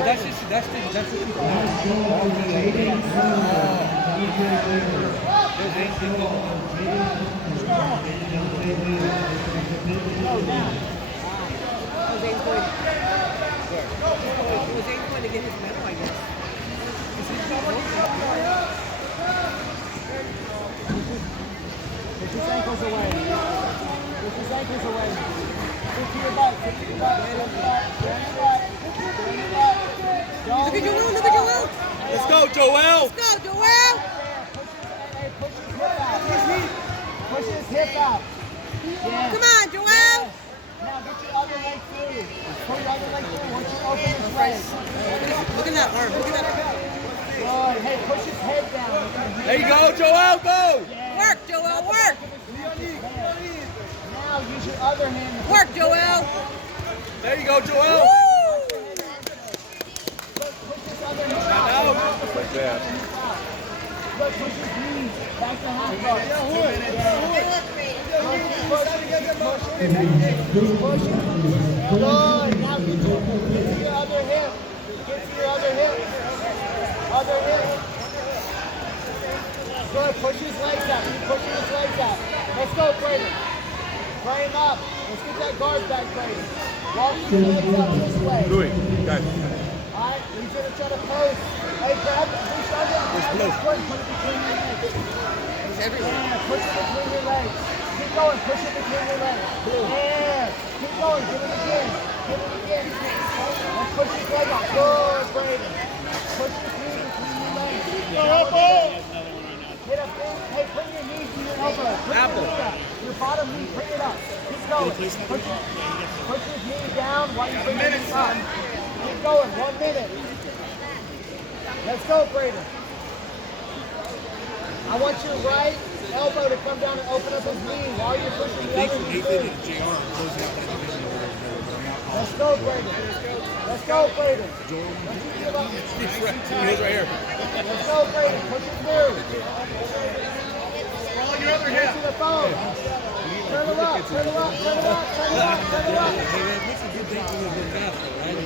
Jose's going to get his medal, I guess. Push his ankles away. Push his ankles away. Stick to your butt. Stick to your butt. Stand up. Stand up. Stand up. Look at Joel. Look at Joel. Let's go, Joel. Let's go, Joel. Push his hip out. Yeah. Come on, Joel. Yeah. Now get your other leg through. Pull your other leg through once you open his leg. Look at that arm. Look at that arm. Good. Hey, push his head down. There you go, Joel. Go. Yeah. Work, Joel. Work. Now use your other hand. Work, Joel. There you go, Joel. Woo! Push his other hand Out. out. Push his knees back to half guard. Push it. Good. Now get to your other hip. Get to your other hip. Other hip. Good. Push his legs out. Keep pushing his legs out. Let's go, Braden. Pray him up. Let's get that guard back, Braden. Walk your legs out this way. Louis, guys. Alright, he's gonna try to post. Hey, grab it. Push under. Put it between your legs. He's everywhere. Yeah, push it between your legs. Keep going. Push it between your legs. Yeah. Keep going. Give it again. Give it again. Let's push his leg out. Good, Braden. Push his knee between your legs. Get up there. Hey, bring your knees to your elbow. Apple. Your bottom knee, bring it up. Keep going. Push his knee down while you bring your knee up. Keep going. 1 minute. Let's go, Braden. I want your right elbow to come down and open up his knee while you're pushing the other knee through. Let's go, Braden. Let's go, Braden. Let's give up. He's right here. Let's go, Braden. Push it through. Roll your other Get hip. to the phone. Turn it up. Turn it up. Turn it up. Turn it up. Turn it up.